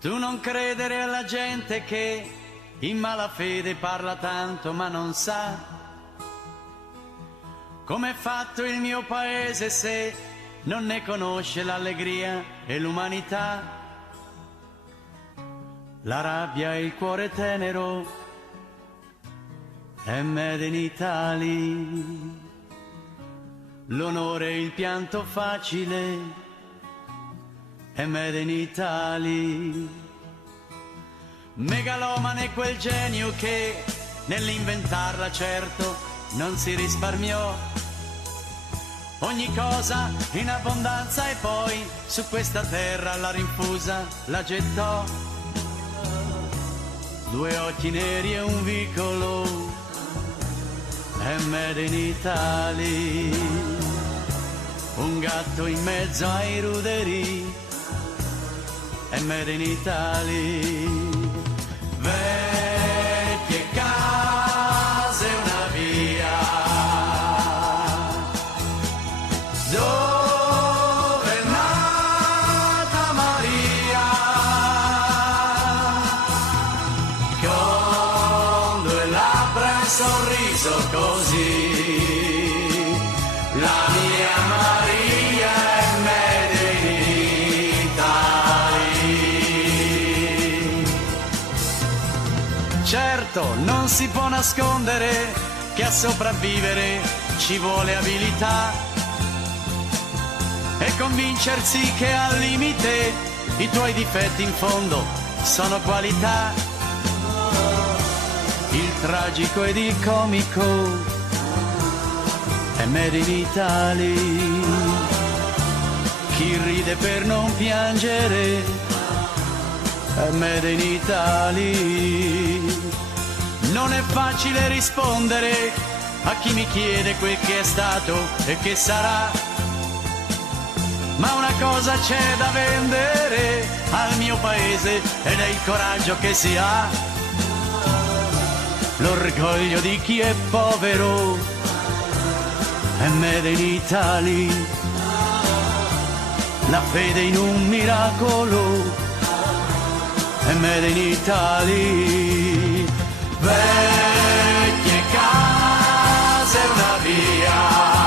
Tu non credere alla gente che in malafede parla tanto ma non sa com'è fatto il mio paese se non ne conosce l'allegria e l'umanità, la rabbia e il cuore tenero è made in Italy, l'onore e il pianto facile è made in Italy. Megalomane è quel genio che nell'inventarla certo non si risparmiò. Ogni cosa in abbondanza e poi su questa terra la rinfusa, la gettò. Due occhi neri e un vicolo è made in Italy. Un gatto in mezzo ai ruderi è made in Italy. Vecchie case, una via dove è nata Maria, con due labbra e un sorriso così, la mia Maria è made in Italy. Certo, non si può nascondere che a sopravvivere ci vuole abilità e convincersi che al limite i tuoi difetti in fondo sono qualità. Il tragico ed il comico è made in Italy. Chi ride per non piangere è made in Italy. Non è facile rispondere a chi mi chiede quel che è stato e che sarà, ma una cosa c'è da vendere al mio paese ed è il coraggio che si ha, l'orgoglio di chi è povero è made in Italy, la fede in un miracolo è made in Italy. Vecchie case, una via